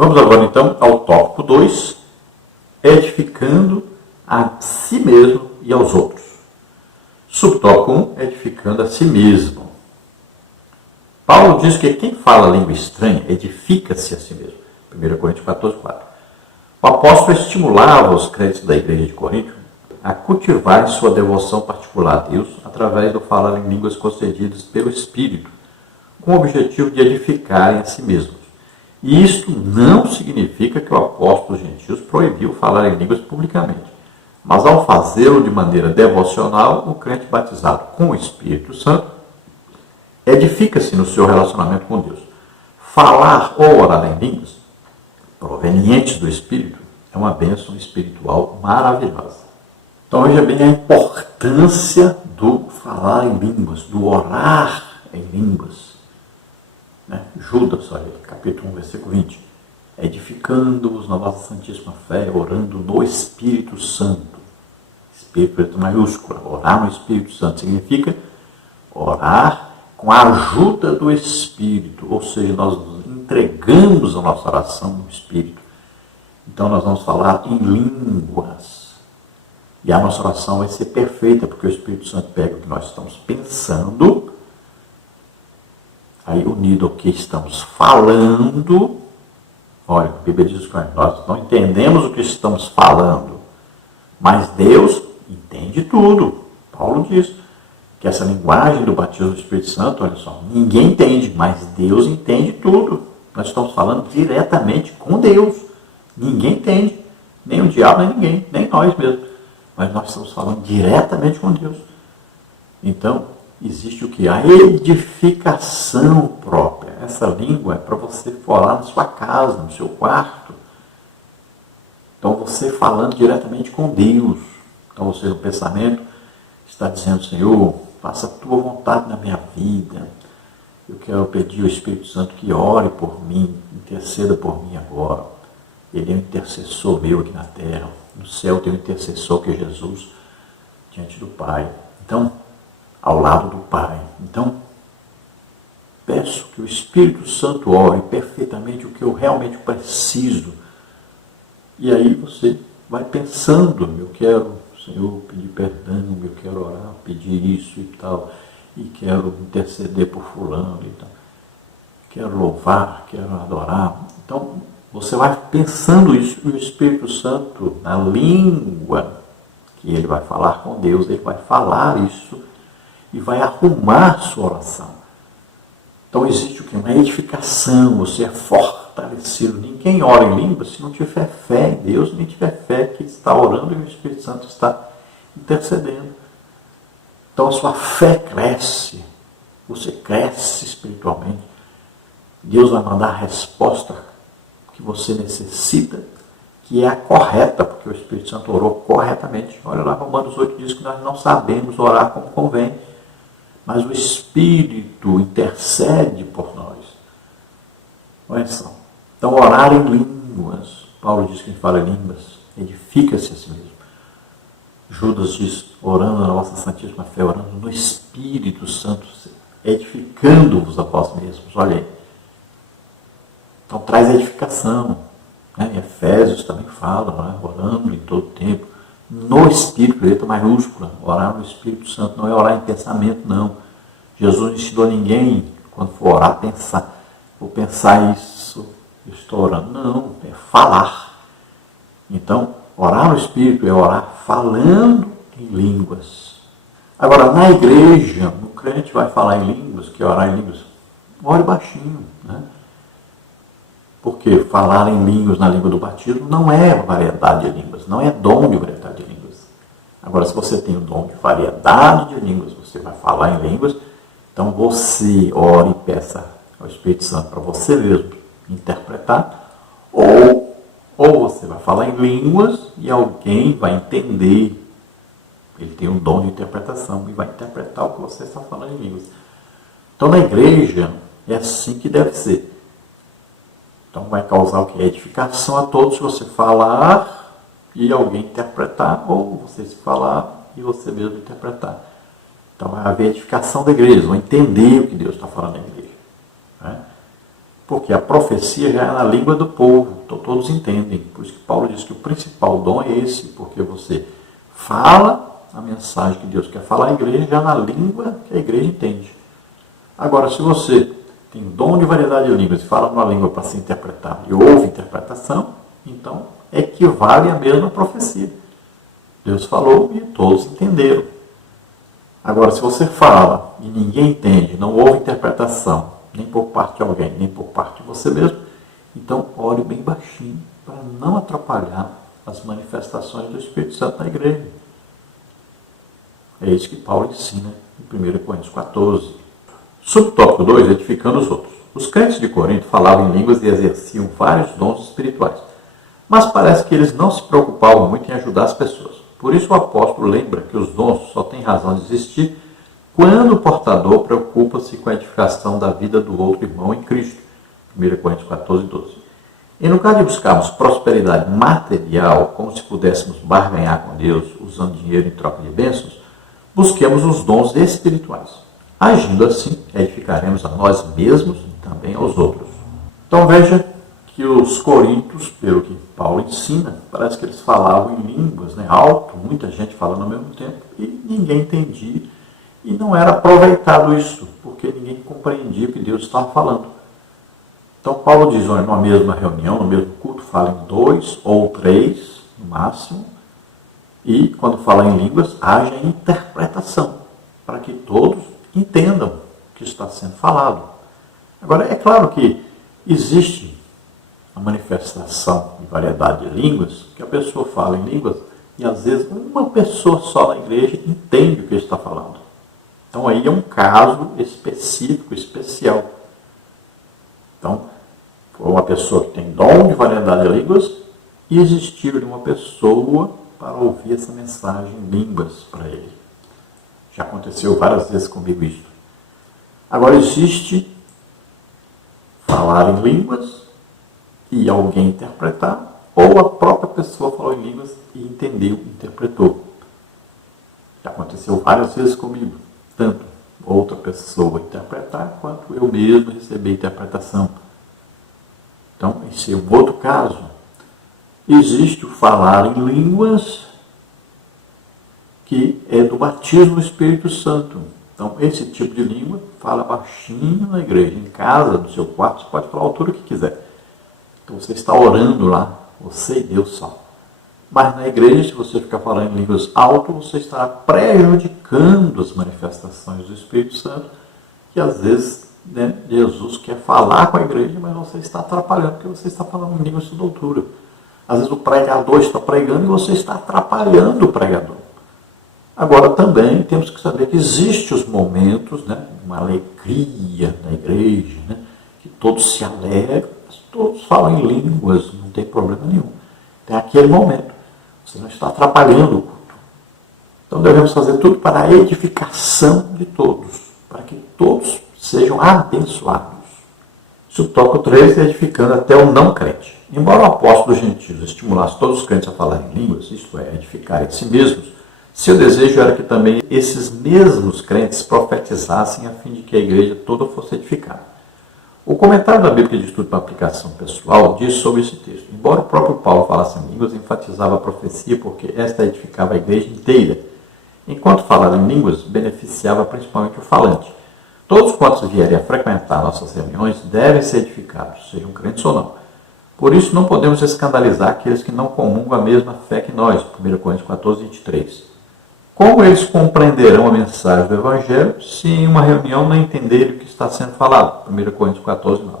Vamos agora então ao tópico 2, edificando a si mesmo e aos outros. Subtópico 1, edificando a si mesmo. Paulo diz que quem fala língua estranha edifica-se a si mesmo. 1 Coríntios 14, 4. O apóstolo estimulava os crentes da igreja de Corinto a cultivar sua devoção particular a Deus através do falar em línguas concedidas pelo Espírito, com o objetivo de edificarem a si mesmos. E isto não significa que o apóstolo dos gentios proibiu falar em línguas publicamente, mas ao fazê-lo de maneira devocional, o crente batizado com o Espírito Santo edifica-se no seu relacionamento com Deus. Falar ou orar em línguas provenientes do Espírito é uma bênção espiritual maravilhosa. Então veja bem a importância do falar em línguas, do orar em línguas. Judas, olha, capítulo 1, versículo 20. Edificando-os na vossa santíssima fé, orando no Espírito Santo. Espírito letra maiúscula. Orar no Espírito Santo significa orar com a ajuda do Espírito. Ou seja, nós entregamos a nossa oração no Espírito. Então nós vamos falar em línguas. E a nossa oração vai ser perfeita, porque o Espírito Santo pega o que nós estamos pensando, aí unido ao que estamos falando. Olha, a Bíblia diz que nós não entendemos o que estamos falando, mas Deus entende tudo. Paulo diz que essa linguagem do batismo do Espírito Santo, olha só, ninguém entende, mas Deus entende tudo. Nós estamos falando diretamente com Deus. Ninguém entende, nem o diabo, nem ninguém, nem nós mesmos. Mas nós estamos falando diretamente com Deus. Então, existe o que? A edificação própria. Essa língua é para você falar na sua casa, no seu quarto. Então, você falando diretamente com Deus. Então, você no pensamento está dizendo: Senhor, faça a tua vontade na minha vida. Eu quero pedir ao Espírito Santo que ore por mim, interceda por mim agora. Ele é um intercessor meu aqui na terra. No céu tem um intercessor que é Jesus diante do Pai. Então, ao lado do Pai. Então, peço que o Espírito Santo ore perfeitamente o que eu realmente preciso. E aí você vai pensando: eu quero, Senhor, pedir perdão, eu quero orar, pedir isso e tal, e quero interceder por fulano e tal. Quero louvar, quero adorar. Então, você vai pensando isso, e o Espírito Santo, na língua que ele vai falar com Deus, ele vai falar isso e vai arrumar sua oração. Então existe o que? Uma edificação, você é fortalecido. Ninguém ora em língua se não tiver fé em Deus, nem tiver fé que está orando e o Espírito Santo está intercedendo. Então a sua fé cresce, você cresce espiritualmente. Deus vai mandar a resposta que você necessita, que é a correta, porque o Espírito Santo orou corretamente. Olha lá, Romanos 8 diz que nós não sabemos orar como convém, mas o Espírito intercede por nós. Olha só. Então, orar em línguas. Paulo diz que quem fala em línguas edifica-se a si mesmo. Judas diz, orando na vossa santíssima fé, orando no Espírito Santo, edificando-vos a vós mesmos. Olha aí. Então traz edificação. Em Efésios também fala, orando em todo tempo. No Espírito, letra maiúscula. Orar no Espírito Santo não é orar em pensamento, não. Jesus não ensinou ninguém, quando for orar, pensar. Vou pensar isso, eu estou orando. Não, é falar. Então, orar no Espírito é orar falando em línguas. Agora, na igreja, o crente vai falar em línguas, que é orar em línguas, ore baixinho, Porque falar em línguas na língua do batismo não é variedade de línguas, não é dom de variedade de línguas. Agora, se você tem o dom de variedade de línguas, você vai falar em línguas, então você ore e peça ao Espírito Santo para você mesmo interpretar, ou você vai falar em línguas e alguém vai entender. Ele tem um dom de interpretação e vai interpretar o que você está falando em línguas. Então, na igreja, é assim que deve ser. Então vai causar o que? Edificação a todos se você falar e alguém interpretar, ou você se falar e você mesmo interpretar. Então vai haver edificação da igreja, vão entender o que Deus está falando na igreja. Porque a profecia já é na língua do povo, então todos entendem. Por isso que Paulo diz que o principal dom é esse, porque você fala a mensagem que Deus quer falar à igreja já na língua que a igreja entende. Agora, se você tem dom de variedade de línguas e fala uma língua para se interpretar e ouve interpretação, então equivale à mesma profecia. Deus falou e todos entenderam. Agora, se você fala e ninguém entende, não houve interpretação, nem por parte de alguém, nem por parte de você mesmo, então ore bem baixinho para não atrapalhar as manifestações do Espírito Santo na igreja. É isso que Paulo ensina em 1 Coríntios 14. Subtópico 2, edificando os outros. Os crentes de Corinto falavam em línguas e exerciam vários dons espirituais, mas parece que eles não se preocupavam muito em ajudar as pessoas. Por isso o apóstolo lembra que os dons só têm razão de existir quando o portador preocupa-se com a edificação da vida do outro irmão em Cristo. 1 Coríntios 14, 12. Em lugar de buscarmos prosperidade material, como se pudéssemos barganhar com Deus usando dinheiro em troca de bênçãos, busquemos os dons espirituais. Agindo assim, edificaremos a nós mesmos e também aos outros. Então veja que os coríntios, pelo que Paulo ensina, parece que eles falavam em línguas, alto, muita gente falando ao mesmo tempo, e ninguém entendia. E não era aproveitado isso, porque ninguém compreendia o que Deus estava falando. Então Paulo diz, olha, numa mesma reunião, no mesmo culto, fala em 2 ou 3, no máximo, e quando fala em línguas, haja interpretação, para que todos entendam o que está sendo falado. Agora, é claro que existe a manifestação de variedade de línguas, que a pessoa fala em línguas, e às vezes uma pessoa só na igreja entende o que ele está falando. Então aí é um caso específico, especial. Então, foi uma pessoa que tem dom de variedade de línguas e existiu uma pessoa para ouvir essa mensagem em línguas para ele. Já aconteceu várias vezes comigo isso. Agora existe falar em línguas e alguém interpretar, ou a própria pessoa falou em línguas e entendeu, interpretou. Já aconteceu várias vezes comigo. Tanto outra pessoa interpretar, quanto eu mesmo receber interpretação. Então, esse é um outro caso. Existe o falar em línguas, que é do batismo do Espírito Santo. Então, esse tipo de língua, fala baixinho na igreja. Em casa, no seu quarto, você pode falar a altura que quiser. Então, você está orando lá, você e Deus só. Mas na igreja, se você ficar falando em línguas alto, você estará prejudicando as manifestações do Espírito Santo, que às vezes Jesus quer falar com a igreja, mas você está atrapalhando, porque você está falando em línguas de altura. Às vezes o pregador está pregando e você está atrapalhando o pregador. Agora também temos que saber que existem os momentos, uma alegria na igreja, que todos se alegram, todos falam em línguas, não tem problema nenhum. Tem aquele momento. Você não está atrapalhando o culto. Então devemos fazer tudo para a edificação de todos, para que todos sejam abençoados. Subtópico 3, edificando até o não crente. Embora o apóstolo dos gentios estimulasse todos os crentes a falar em línguas, isto é, edificar em si mesmos, seu desejo era que também esses mesmos crentes profetizassem a fim de que a igreja toda fosse edificada. O comentário da Bíblia de Estudo para Aplicação Pessoal diz sobre esse texto. Embora o próprio Paulo falasse em línguas, enfatizava a profecia porque esta edificava a igreja inteira. Enquanto falar em línguas, beneficiava principalmente o falante. Todos quantos vierem a frequentar nossas reuniões devem ser edificados, sejam crentes ou não. Por isso não podemos escandalizar aqueles que não comungam a mesma fé que nós. 1 Coríntios 14, 23. Como eles compreenderão a mensagem do Evangelho se em uma reunião não entenderem o que está sendo falado? 1 Coríntios 14, 9.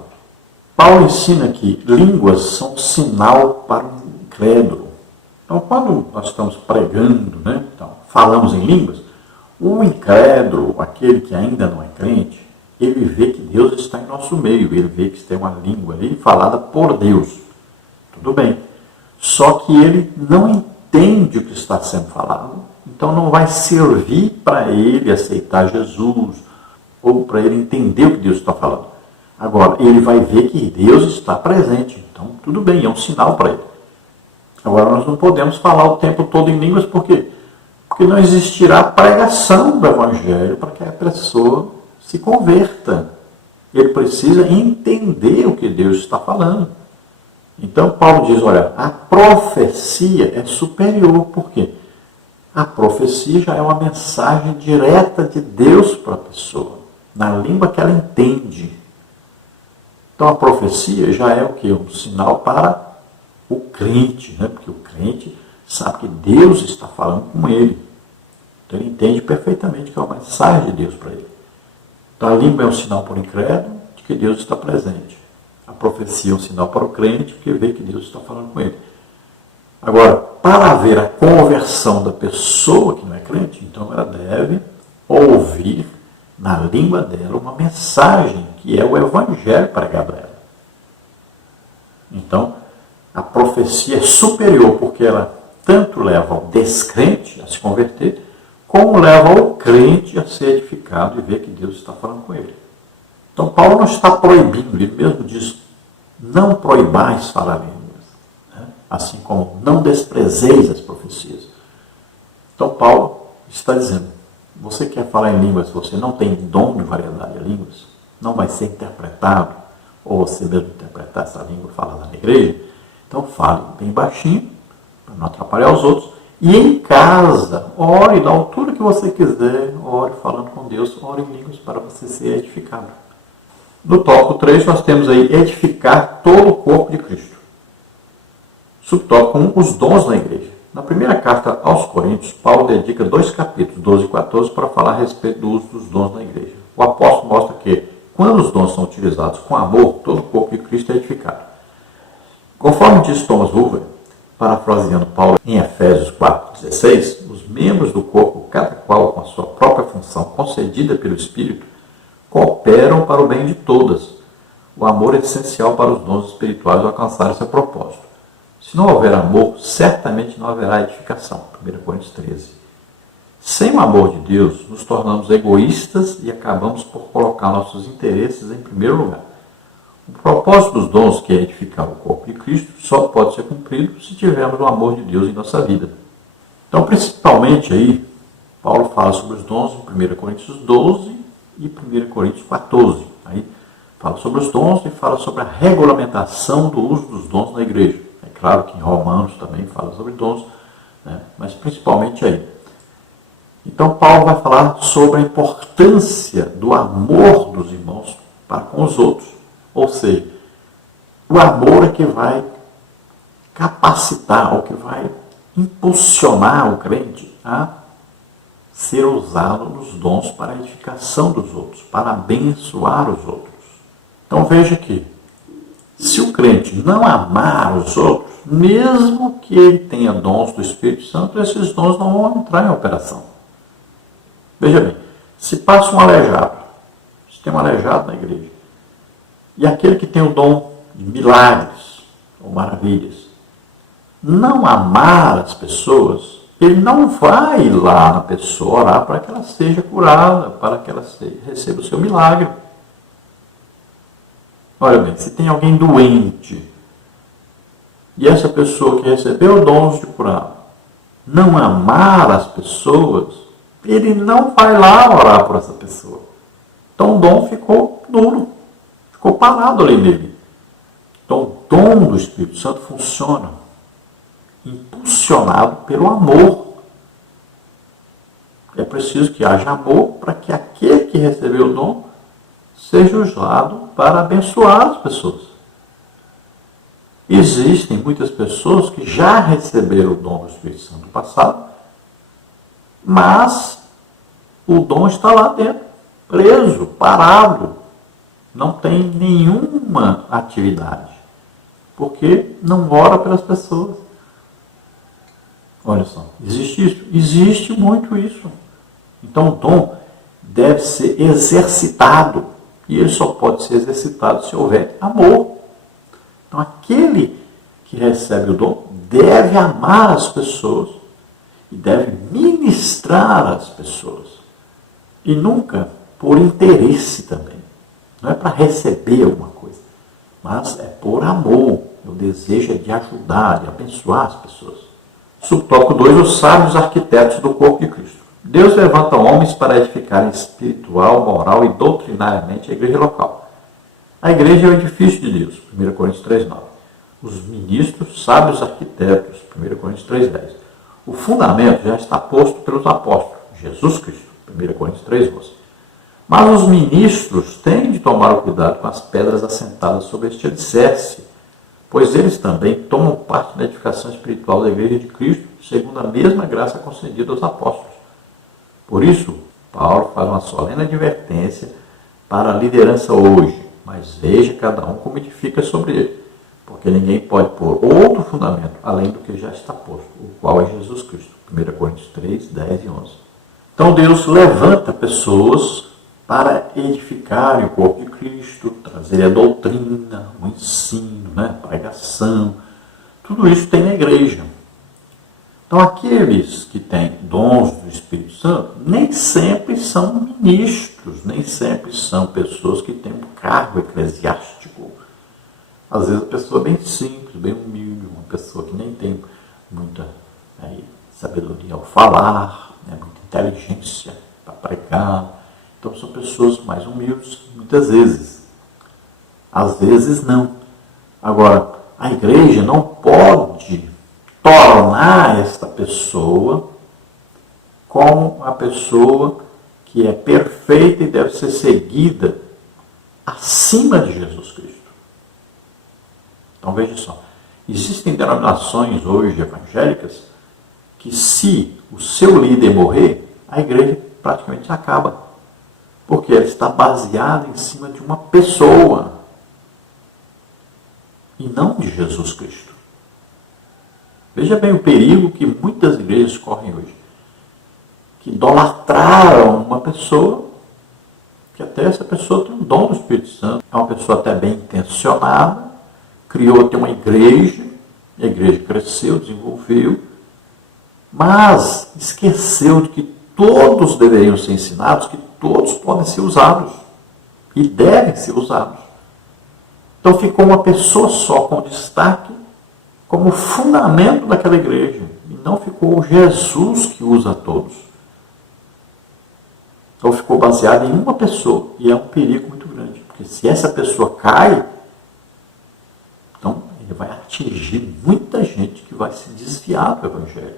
Paulo ensina que línguas são sinal para o incrédulo. Então, quando nós estamos pregando, então, falamos em línguas, o incrédulo, aquele que ainda não é crente, ele vê que Deus está em nosso meio, ele vê que tem uma língua ali falada por Deus. Tudo bem. Só que ele não entende o que está sendo falado. Então não vai servir para ele aceitar Jesus ou para ele entender o que Deus está falando. Agora, ele vai ver que Deus está presente. Então, tudo bem, é um sinal para ele. Agora, nós não podemos falar o tempo todo em línguas, por quê? Porque não existirá pregação do Evangelho para que a pessoa se converta. Ele precisa entender o que Deus está falando. Então, Paulo diz, olha, a profecia é superior. Por quê? A profecia já é uma mensagem direta de Deus para a pessoa, na língua que ela entende. Então, a profecia já é o quê? Um sinal para o crente, né? Porque o crente sabe que Deus está falando com ele. Então, ele entende perfeitamente que é uma mensagem de Deus para ele. Então, a língua é um sinal para o incrédulo de que Deus está presente. A profecia é um sinal para o crente, porque vê que Deus está falando com ele. Agora, para haver a conversão da pessoa que não é crente, então ela deve ouvir na língua dela uma mensagem, que é o evangelho pregado a ela. Então, a profecia é superior, porque ela tanto leva o descrente a se converter, como leva o crente a ser edificado e ver que Deus está falando com ele. Então, Paulo não está proibindo, ele mesmo diz, não proibais falar línguas, né? Assim como não desprezeis as profecias. Então, Paulo está dizendo, você quer falar em línguas, você não tem dom de variedade de línguas, não vai ser interpretado, ou você mesmo interpretar essa língua falada na igreja, então fale bem baixinho, para não atrapalhar os outros, e em casa, ore da altura que você quiser, ore falando com Deus, ore em línguas para você ser edificado. No tópico 3, nós temos aí edificar todo o corpo de Cristo. Subtópico 1, os dons na igreja. Na primeira carta aos Coríntios, Paulo dedica 2 capítulos, 12 e 14, para falar a respeito do uso dos dons na igreja. O apóstolo mostra que, quando os dons são utilizados com amor, todo o corpo de Cristo é edificado. Conforme diz Thomas Hoover, parafraseando Paulo em Efésios 4,16, os membros do corpo, cada qual com a sua própria função concedida pelo Espírito, cooperam para o bem de todas. O amor é essencial para os dons espirituais alcançarem seu propósito. Se não houver amor, certamente não haverá edificação. 1 Coríntios 13. Sem o amor de Deus, nos tornamos egoístas e acabamos por colocar nossos interesses em primeiro lugar. O propósito dos dons, que é edificar o corpo de Cristo, só pode ser cumprido se tivermos o amor de Deus em nossa vida. Então, principalmente aí, Paulo fala sobre os dons em 1 Coríntios 12 e 1 Coríntios 14. Aí fala sobre os dons e fala sobre a regulamentação do uso dos dons na igreja. É claro que em Romanos também fala sobre dons, né? Mas principalmente aí. Então Paulo vai falar sobre a importância do amor dos irmãos para com os outros. Ou seja, o amor é que vai capacitar, ou que vai impulsionar o crente a ser usado nos dons para a edificação dos outros, para abençoar os outros. Então veja que, se o crente não amar os outros, mesmo que ele tenha dons do Espírito Santo, esses dons não vão entrar em operação. Veja bem, se passa um aleijado, se tem um aleijado na igreja, e aquele que tem o dom de milagres ou maravilhas, não amar as pessoas, ele não vai lá na pessoa orar para que ela seja curada, para que ela receba o seu milagre. Olha bem, se tem alguém doente, e essa pessoa que recebeu dons de curar, não amar as pessoas, ele não vai lá orar por essa pessoa. Então o dom ficou nulo, ficou parado ali nele. Então o dom do Espírito Santo funciona impulsionado pelo amor. É preciso que haja amor para que aquele que recebeu o dom seja usado para abençoar as pessoas. Existem muitas pessoas que já receberam o dom do Espírito Santo no passado, mas o dom está lá dentro, preso, parado, não tem nenhuma atividade, porque não ora pelas pessoas. Olha só, existe isso? Existe muito isso. Então o dom deve ser exercitado, e ele só pode ser exercitado se houver amor. Então aquele que recebe o dom deve amar as pessoas e deve ministrar às pessoas. E nunca por interesse também. Não é para receber alguma coisa, mas é por amor. O desejo é de ajudar, de abençoar as pessoas. Subtópico 2, os sábios arquitetos do corpo de Cristo. Deus levanta homens para edificar espiritual, moral e doutrinariamente a igreja local. A igreja é o edifício de Deus, 1 Coríntios 3,9. Os ministros, sábios arquitetos, 1 Coríntios 3,10. O fundamento já está posto pelos apóstolos, Jesus Cristo, 1 Coríntios 3,11. Mas os ministros têm de tomar o cuidado com as pedras assentadas sobre este alicerce, pois eles também tomam parte na edificação espiritual da igreja de Cristo, segundo a mesma graça concedida aos apóstolos. Por isso, Paulo faz uma solene advertência para a liderança hoje, mas veja cada um como edifica sobre ele, porque ninguém pode pôr outro fundamento além do que já está posto, o qual é Jesus Cristo. 1 Coríntios 3, 10 e 11. Então Deus levanta pessoas para edificarem o corpo de Cristo, trazer a doutrina, o ensino, a pregação. Tudo isso tem na igreja. Então aqueles que têm dons do Espírito Santo nem sempre são ministros, nem sempre são pessoas que têm um cargo eclesiástico. Às vezes a pessoa é bem simples, bem humilde, uma pessoa que nem tem muita sabedoria ao falar, muita inteligência para pregar. Então são pessoas mais humildes, muitas vezes. Às vezes não. Agora, a igreja não pode tornar esta pessoa como a pessoa que é perfeita e deve ser seguida acima de Jesus Cristo. Então veja só, existem denominações hoje evangélicas que se o seu líder morrer, a igreja praticamente acaba, porque ela está baseada em cima de uma pessoa e não de Jesus Cristo. Veja bem o perigo que muitas igrejas correm hoje, que idolatraram uma pessoa, que até essa pessoa tem um dom do Espírito Santo, é uma pessoa até bem intencionada, criou até uma igreja, a igreja cresceu, desenvolveu, mas esqueceu de que todos deveriam ser ensinados, que todos podem ser usados e devem ser usados. Então ficou uma pessoa só com destaque como fundamento daquela igreja, e não ficou Jesus que usa a todos. Então ficou baseado em uma pessoa, e é um perigo muito grande, porque se essa pessoa cai, então ele vai atingir muita gente que vai se desviar do evangelho.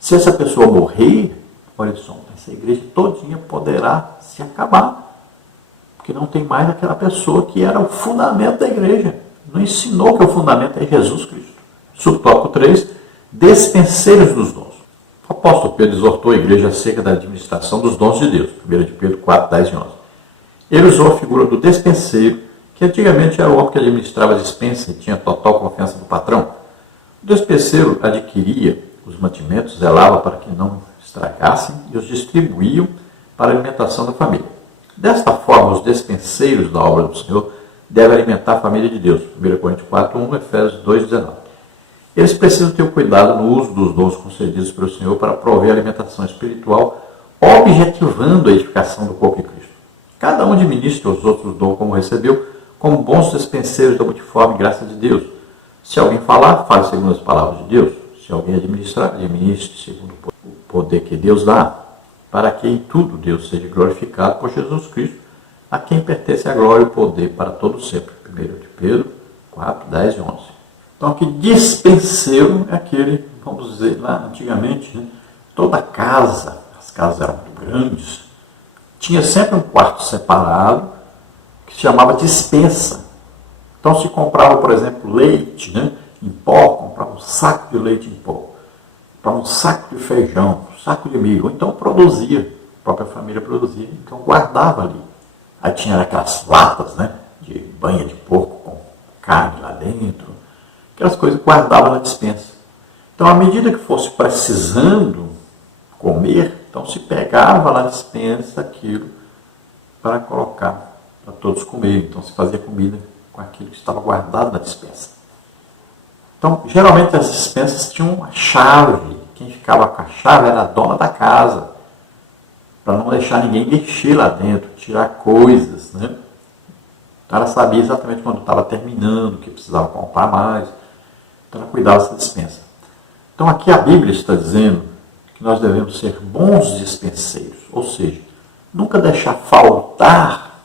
Se essa pessoa morrer, olha só, essa igreja todinha poderá se acabar, porque não tem mais aquela pessoa que era o fundamento da igreja. Não ensinou que o fundamento é Jesus Cristo. Subtópico 3, despenseiros dos dons. O apóstolo Pedro exortou a igreja acerca da administração dos dons de Deus. 1 de Pedro 4, 10 e 11. Ele usou a figura do despenseiro, que antigamente era o homem que administrava a despensa e tinha total confiança no patrão. O despenseiro adquiria os mantimentos, zelava para que não estragassem e os distribuíam para a alimentação da família. Desta forma, os despenseiros da obra do Senhor devem alimentar a família de Deus. 1 Coríntios 4, 1, Efésios 2, 19. Eles precisam ter cuidado no uso dos dons concedidos pelo Senhor para prover a alimentação espiritual, objetivando a edificação do corpo de Cristo. Cada um administra os outros dons como recebeu, como bons despenseiros da multiforme graça de Deus. Se alguém falar, fale segundo as palavras de Deus. Se alguém administrar, administre segundo o poder que Deus dá, para que em tudo Deus seja glorificado por Jesus Cristo, a quem pertence a glória e o poder para todo sempre. 1 de Pedro 4, 10 e 11. Então, aqui, dispenseiro é aquele, vamos dizer, lá antigamente, toda casa, as casas eram muito grandes, tinha sempre um quarto separado, que se chamava dispensa. Então, se comprava, por exemplo, leite em pó, comprava um saco de leite em pó, comprava um saco de feijão, um saco de milho, ou então produzia, a própria família produzia, então guardava ali. Aí tinha aquelas latas de banha de porco com carne lá dentro, aquelas coisas guardavam na despensa. Então, à medida que fosse precisando comer, então se pegava na despensa aquilo para colocar para todos comerem. Então, se fazia comida com aquilo que estava guardado na despensa. Então, geralmente as despensas tinham uma chave. Quem ficava com a chave era a dona da casa, para não deixar ninguém mexer lá dentro, tirar coisas. Então, ela sabia exatamente quando estava terminando, que precisava comprar mais. Então, ela cuidava dessa despensa. Então, aqui a Bíblia está dizendo que nós devemos ser bons dispenseiros, ou seja, nunca deixar faltar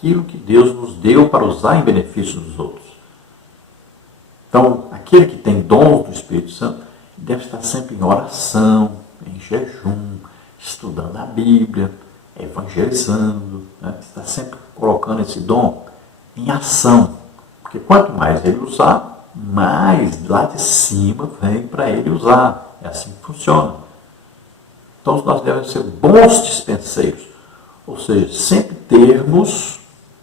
aquilo que Deus nos deu para usar em benefício dos outros. Então, aquele que tem dons do Espírito Santo deve estar sempre em oração, em jejum, estudando a Bíblia, evangelizando, né? Está sempre colocando esse dom em ação. Porque quanto mais ele usar, mais lá de cima vem para ele usar. É assim que funciona. Então nós devemos ser bons dispenseiros, ou seja, sempre termos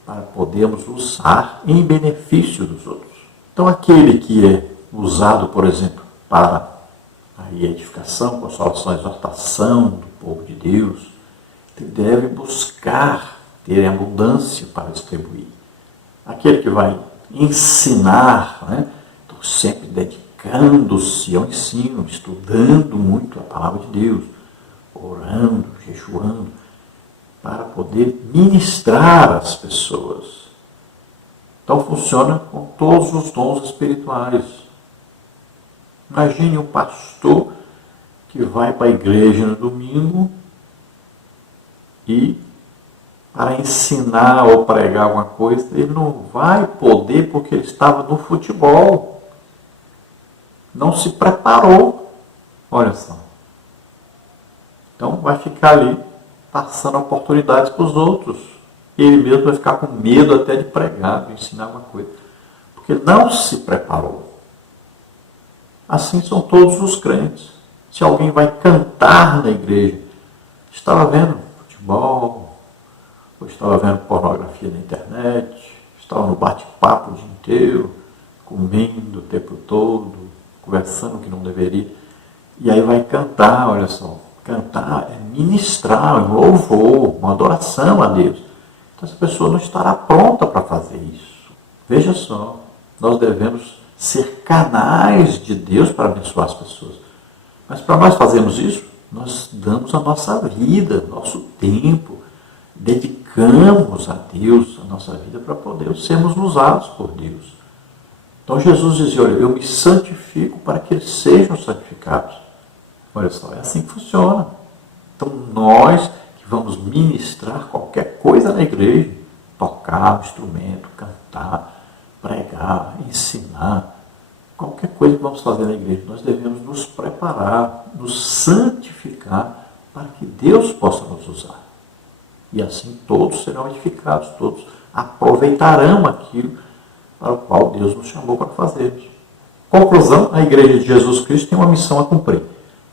para podermos usar em benefício dos outros. Então aquele que é usado, por exemplo, para a edificação, consolação, exortação do povo de Deus, ele deve buscar ter abundância para distribuir. Aquele que vai ensinar, né? Então, sempre dedicando-se ao ensino, estudando muito a palavra de Deus, orando, jejuando, para poder ministrar às pessoas. Então funciona com todos os dons espirituais. Imagine um pastor que vai para a igreja no domingo e para ensinar ou pregar alguma coisa, ele não vai poder porque ele estava no futebol. Não se preparou. Olha só. Então vai ficar ali passando oportunidades para os outros. Ele mesmo vai ficar com medo até de pregar, de ensinar alguma coisa. Porque não se preparou. Assim são todos os crentes. Se alguém vai cantar na igreja, estava vendo futebol, ou estava vendo pornografia na internet, estava no bate-papo o dia inteiro, comendo o tempo todo, conversando o que não deveria, e aí vai cantar, olha só, cantar é ministrar, é um louvor, uma adoração a Deus. Então essa pessoa não estará pronta para fazer isso. Veja só, nós devemos ser canais de Deus para abençoar as pessoas. Mas para nós fazermos isso, nós damos a nossa vida, nosso tempo, dedicamos a Deus a nossa vida para poder sermos usados por Deus. Então Jesus dizia, olha, eu me santifico para que eles sejam santificados. Olha só, é assim que funciona. Então nós que vamos ministrar qualquer coisa na igreja, tocar um instrumento, cantar, pregar, ensinar, qualquer coisa que vamos fazer na igreja, nós devemos nos preparar, nos santificar para que Deus possa nos usar. E assim todos serão edificados, todos aproveitarão aquilo para o qual Deus nos chamou para fazermos. Conclusão, a igreja de Jesus Cristo tem uma missão a cumprir.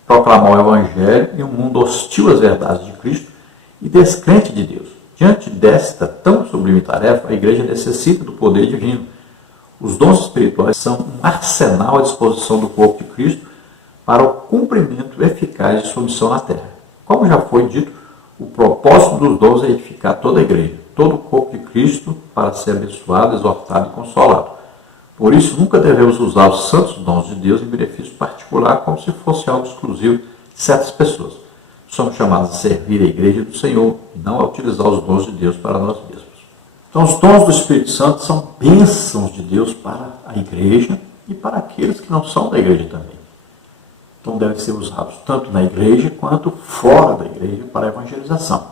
Proclamar o Evangelho em um mundo hostil às verdades de Cristo e descrente de Deus. Diante desta tão sublime tarefa, a igreja necessita do poder divino. Os dons espirituais são um arsenal à disposição do corpo de Cristo para o cumprimento eficaz de sua missão na terra. Como já foi dito, o propósito dos dons é edificar toda a igreja, todo o corpo de Cristo, para ser abençoado, exortado e consolado. Por isso, nunca devemos usar os santos dons de Deus em benefício particular, como se fosse algo exclusivo de certas pessoas. Somos chamados a servir a igreja do Senhor e não a utilizar os dons de Deus para nós mesmos. Então, os dons do Espírito Santo são bênçãos de Deus para a igreja e para aqueles que não são da igreja também. Então, devem ser usados tanto na igreja quanto fora da igreja para a evangelização.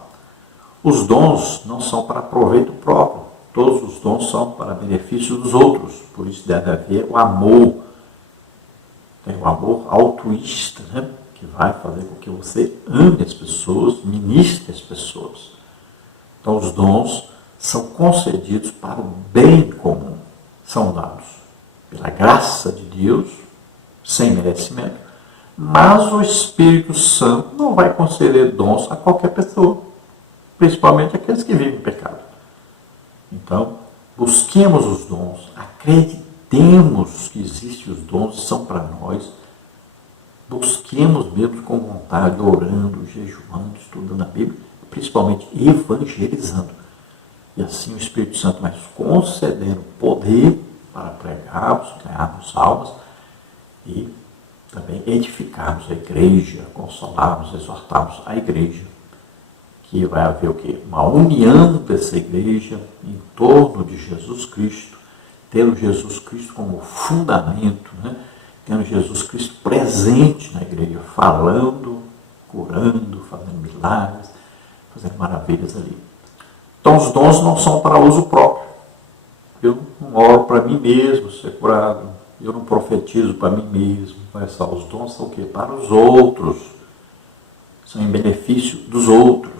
Os dons não são para proveito próprio. Todos os dons são para benefício dos outros. Por isso deve haver o amor. Tem o amor altruísta, né? Que vai fazer com que você ame as pessoas, ministre as pessoas. Então, os dons são concedidos para o bem comum. São dados pela graça de Deus, sem merecimento. Mas o Espírito Santo não vai conceder dons a qualquer pessoa, principalmente aqueles que vivem em pecado. Então, busquemos os dons, acreditemos que existem os dons, são para nós, busquemos mesmo com vontade, orando, jejuando, estudando a Bíblia, principalmente evangelizando. E assim o Espírito Santo vai nos concedendo poder para pregarmos, ganharmos almas e também edificarmos a igreja, consolarmos, exortarmos a igreja. Que vai haver o quê? Uma união dessa igreja em torno de Jesus Cristo, tendo Jesus Cristo como fundamento, né? Tendo Jesus Cristo presente na igreja, falando, curando, fazendo milagres, fazendo maravilhas ali. Então os dons não são para uso próprio. Eu não oro para mim mesmo ser curado. Eu não profetizo para mim mesmo. Mas os dons são o quê? Para os outros. São em benefício dos outros.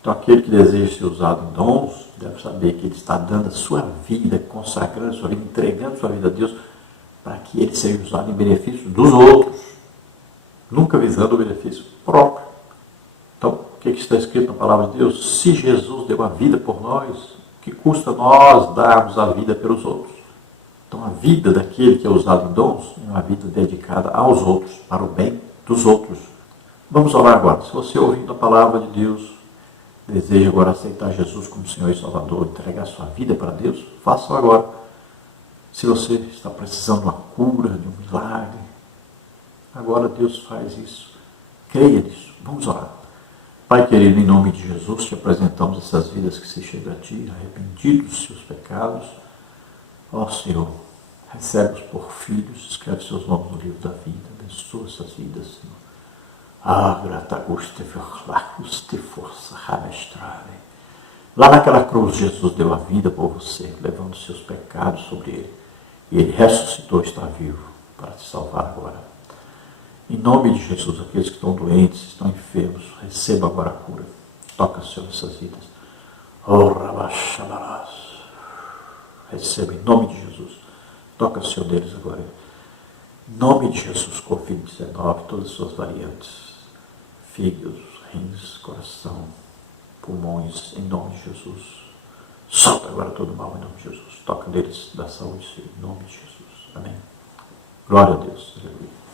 Então aquele que deseja ser usado em dons, deve saber que ele está dando a sua vida, consagrando a sua vida, entregando a sua vida a Deus, para que ele seja usado em benefício dos outros. Nunca visando o benefício próprio. Então, o que está escrito na palavra de Deus? Se Jesus deu a vida por nós, o que custa nós darmos a vida pelos outros? Então, a vida daquele que é usado em dons é uma vida dedicada aos outros, para o bem dos outros. Vamos orar agora. Se você ouvindo a palavra de Deus, deseja agora aceitar Jesus como Senhor e Salvador, entregar sua vida para Deus, faça agora. Se você está precisando de uma cura, de um milagre, agora Deus faz isso. Creia nisso. Vamos orar. Pai querido, em nome de Jesus, te apresentamos essas vidas que se chegam a Ti, arrependidos dos seus pecados. Ó Senhor, recebe-os por filhos, escreve seus nomes no livro da vida, abençoa essas vidas, Senhor. Lá naquela cruz, Jesus deu a vida por você, levando os seus pecados sobre ele. E ele ressuscitou, está vivo, para te salvar agora. Em nome de Jesus, aqueles que estão doentes, estão enfermos, receba agora a cura. Toca, Senhor, essas vidas. Receba em nome de Jesus. Toca, Senhor, deles agora. Em nome de Jesus, Covid-19, todas as suas variantes. Fígados, rins, coração, pulmões, em nome de Jesus. Solta agora todo mal em nome de Jesus. Toca neles da saúde, em nome de Jesus. Amém. Glória a Deus. Aleluia.